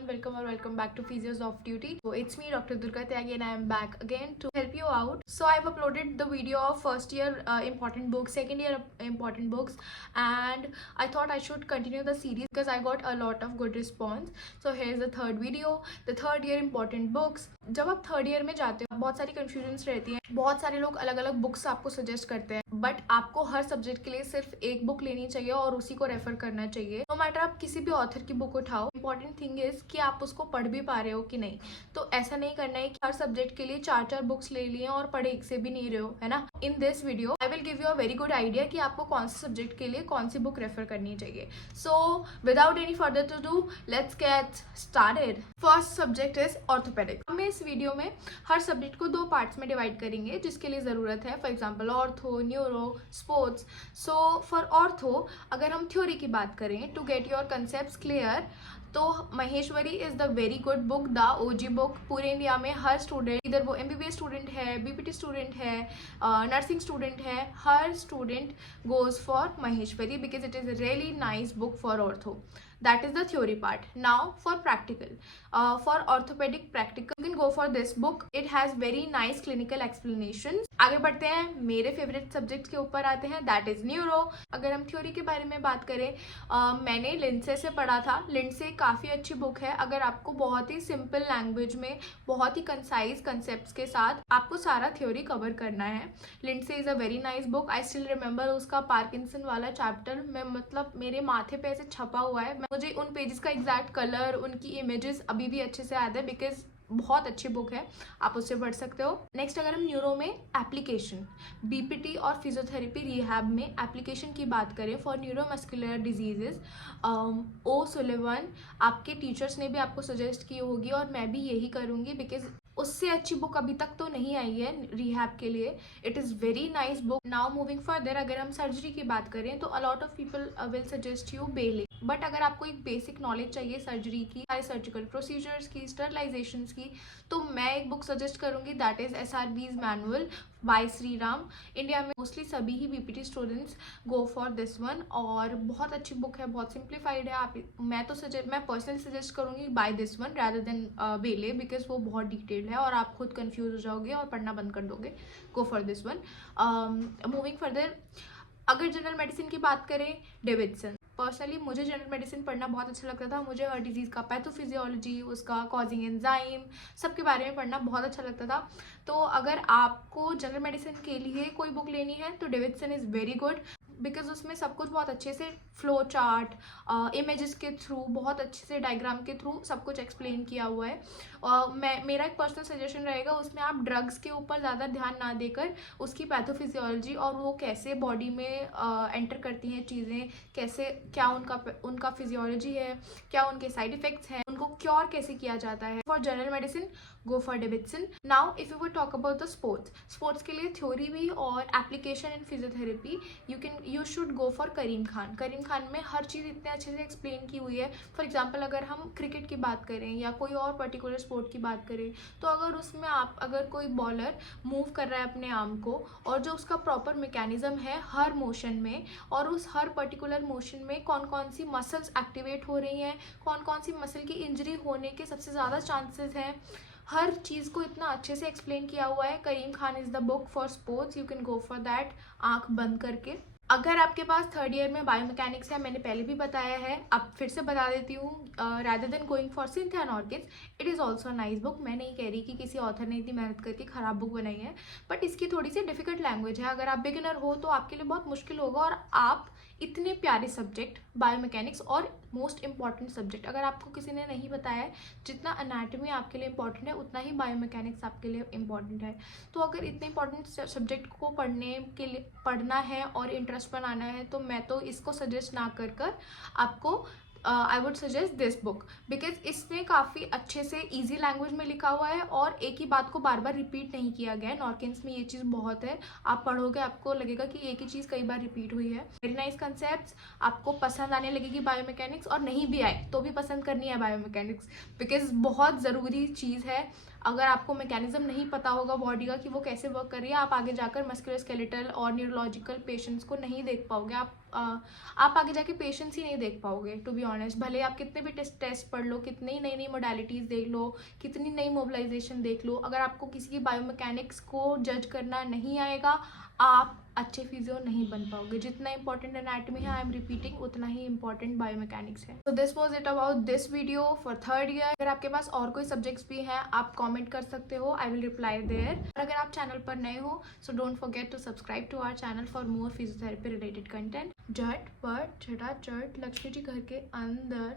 and welcome back to Physios of Duty. So it's me Dr. Durga Tyagi and I am back again to help you out. So I've uploaded the video of first year important books, second year important books, and I thought I should continue the series because I got a lot of good response. So here's the third video, the third year important books. जब आप third year में जाते हो बहुत सारी confusions रहती हैं, बहुत सारे लोग अलग अलग बुक्स आपको सजेस्ट करते हैं, बट आपको हर सब्जेक्ट के लिए सिर्फ एक बुक लेनी चाहिए और उसी को रेफर करना चाहिए. नो मैटर आप किसी भी ऑथर की बुक उठाओ, इंपॉर्टेंट थिंग इज कि आप उसको पढ़ भी पा रहे हो कि नहीं. तो ऐसा नहीं करना है कि हर सब्जेक्ट के लिए चार बुक्स ले लिए और पढ़े एक से भी नहीं रहे हो, है ना. In this video I will give you a very good idea कि आपको कौन से सब्जेक्ट के लिए कौन सी बुक रेफर करनी चाहिए. So without any further to do let's get started. First subject is orthopedic. हम इस वीडियो में हर सब्जेक्ट को दो पार्ट्स में डिवाइड करेंगे जिसके लिए जरूरत है. For example ortho, neuro, sports. So for ortho अगर हम थ्योरी की बात करें to get your concepts clear, तो Maheshwari is the very good book, the OG book. पूरे इंडिया में हर स्टूडेंट, इधर वो MBBS स्टूडेंट है, BPT स्टूडेंट है, नर्सिंग स्टूडेंट है, हर student goes for Maheshwari because it is a really nice book for ortho. That is the theory part. Now for practical, for orthopedic practical you can go for this book. It has very nice clinical explanations. आगे बढ़ते हैं, मेरे favourite subject के ऊपर आते हैं, that is neuro. अगर हम थ्योरी के बारे में बात करें, मैंने लिंडसे से पढ़ा था. लिंडसे काफ़ी अच्छी बुक है अगर आपको बहुत ही सिंपल लैंग्वेज में बहुत ही कंसाइज कंसेप्ट के साथ आपको सारा थ्योरी कवर करना है. Lindsay is a very nice book. I still remember उसका पार्किंसन वाला चैप्टर में, मतलब मेरे माथे पे ऐसे छपा हुआ है. मुझे उन पेजेस का एग्जैक्ट कलर, उनकी इमेजेस अभी भी अच्छे से याद है बिकॉज बहुत अच्छी बुक है, आप उससे पढ़ सकते हो. नेक्स्ट अगर हम न्यूरो में एप्लीकेशन, BPT और फिजियोथेरेपी रिहैब में एप्लीकेशन की बात करें for neuromuscular diseases, O'Sullivan आपके टीचर्स ने भी आपको सजेस्ट की होगी और मैं भी यही करूँगी बिकॉज उससे अच्छी बुक अभी तक तो नहीं आई है रिहैब के लिए. It is very nice book. Now moving further, अगर हम सर्जरी की बात करें तो a lot of people will suggest you बेले. बट अगर आपको एक बेसिक नॉलेज चाहिए सर्जरी की, सारे सर्जिकल प्रोसीजर्स की, स्टरलाइजेशन की, तो मैं एक बुक सजेस्ट करूंगी, that is SRB's manual by Sriram. India में मोस्टली सभी ही BPT students go for this one और बहुत अच्छी बुक है, बहुत सिंप्लीफाइड है. आप मैं पर्सनली सजेस्ट करूंगी buy this one rather than Bailey because वो बहुत डिटेल्ड है और आप खुद कंफ्यूज हो जाओगे और पढ़ना बंद कर दोगे. गो for this one. Moving further, अगर जनरल मेडिसिन की बात करें, डेविडसन. पर्सनली मुझे जनरल मेडिसिन पढ़ना बहुत अच्छा लगता था. मुझे हर डिजीज़ का पैथोफिजियोलॉजी, उसका कॉजिंग एंजाइम, सबके बारे में पढ़ना बहुत अच्छा लगता था. तो अगर आपको जनरल मेडिसिन के लिए कोई बुक लेनी है तो Davidson is very good because उसमें सब कुछ बहुत अच्छे से फ्लो चार्ट, इमेजेस के थ्रू, बहुत अच्छे से डायग्राम के थ्रू सब कुछ एक्सप्लेन किया हुआ है. मेरा एक पर्सनल सजेशन रहेगा, उसमें आप ड्रग्स के ऊपर ज़्यादा ध्यान ना देकर उसकी पैथोफिजियोलॉजी और वो कैसे बॉडी में एंटर करती हैं चीज़ें, कैसे, क्या उनका फिजियोलॉजी है, क्या उनके साइड इफेक्ट्स हैं, उनको क्योर कैसे किया जाता है. For general medicine go for Davidson. Now if you would talk about the sports के लिए थ्योरी भी और application in physiotherapy you should go for Karim Khan. Karim Khan में हर चीज़ इतने अच्छे से एक्सप्लेन की हुई है. फॉर एग्जाम्पल अगर हम क्रिकेट की बात करें या कोई और पर्टिकुलर स्पोर्ट की बात करें, तो अगर उसमें अगर कोई बॉलर मूव कर रहा है अपने आर्म को और जो उसका प्रॉपर मैकेनिज्म है हर मोशन में, और उस हर पर्टिकुलर मोशन में कौन कौन सी मसल्स एक्टिवेट हो रही हैं, कौन कौन सी मसल की इंजरी होने के सबसे ज़्यादा चांसेस हैं, हर चीज़ को इतना अच्छे से एक्सप्लेन किया हुआ है. Karim Khan is the book for sports. You can go for that आंख बंद करके. अगर आपके पास थर्ड ईयर में बायोमैकेनिक्स है, मैंने पहले भी बताया है, अब फिर से बता देती हूँ, rather than going for Cynthia and orchids, it is also nice book. मैं नहीं कह रही कि किसी ऑथर ने इतनी मेहनत करके ख़राब बुक बनाई है, बट इसकी थोड़ी सी डिफिकल्ट लैंग्वेज है. अगर आप बिगिनर हो तो आपके लिए बहुत मुश्किल होगा. और आप इतने प्यारे सब्जेक्ट बायोमैकेनिक्स और मोस्ट इंपॉर्टेंट सब्जेक्ट, अगर आपको किसी ने नहीं बताया है, जितना एनाटॉमी आपके लिए इंपॉर्टेंट है उतना ही बायोमैकेनिक्स आपके लिए इंपॉर्टेंट है. तो अगर इतने इंपॉर्टेंट सब्जेक्ट को पढ़ना है और इंटरेस्ट बनाना है, तो मैं तो इसको सजेस्ट ना कर आपको I would suggest this book because इसमें काफ़ी अच्छे से ईजी लैंग्वेज में लिखा हुआ है और एक ही बात को बार बार रिपीट नहीं किया गया है. नॉर्किन्स में ये चीज़ बहुत है, आप पढ़ोगे आपको लगेगा कि एक ही चीज़ कई बार रिपीट हुई है. वेरी नाइस कंसेप्ट, आपको पसंद आने लगेगी बायोमैकेनिक्स, और नहीं भी आए तो भी पसंद करनी है बायोमैकेनिक्स बिकॉज बहुत ज़रूरी चीज़ है. अगर आपको मैकेनिज्म नहीं पता होगा बॉडी का कि वो कैसे वर्क कर रही है, आप आगे जाकर मस्कुलोस्केलेटल और न्यूरोलॉजिकल पेशेंट्स को नहीं देख पाओगे। आप आगे जाके पेशेंट्स ही नहीं देख पाओगे टू बी ऑनेस्ट। भले आप कितने भी टेस्ट पढ़ लो, कितनी नई नई मोडालिटीज़ देख लो, कितनी नई मोबिलाइजेशन देख लो, अगर आपको किसी की बायोमैकेनिक्स को जज करना नहीं आएगा, आप अच्छे फिजियो नहीं बन पाओगे। जितना इंपॉर्टेंट एनाटॉमी है, आई एम रिपीटिंग, उतना ही इंपॉर्टेंट बायोमैकेनिक्स है। तो this was it about this video for third year. अगर आपके पास और कोई सब्जेक्ट्स भी हैं, आप कमेंट कर सकते हो, आई विल रिप्लाई देयर। और अगर आप चैनल पर नए हो, so don't forget to subscribe to our channel for more physiotherapy related content. झट पट झटा चट लक्ष्मी जी घर के अंदर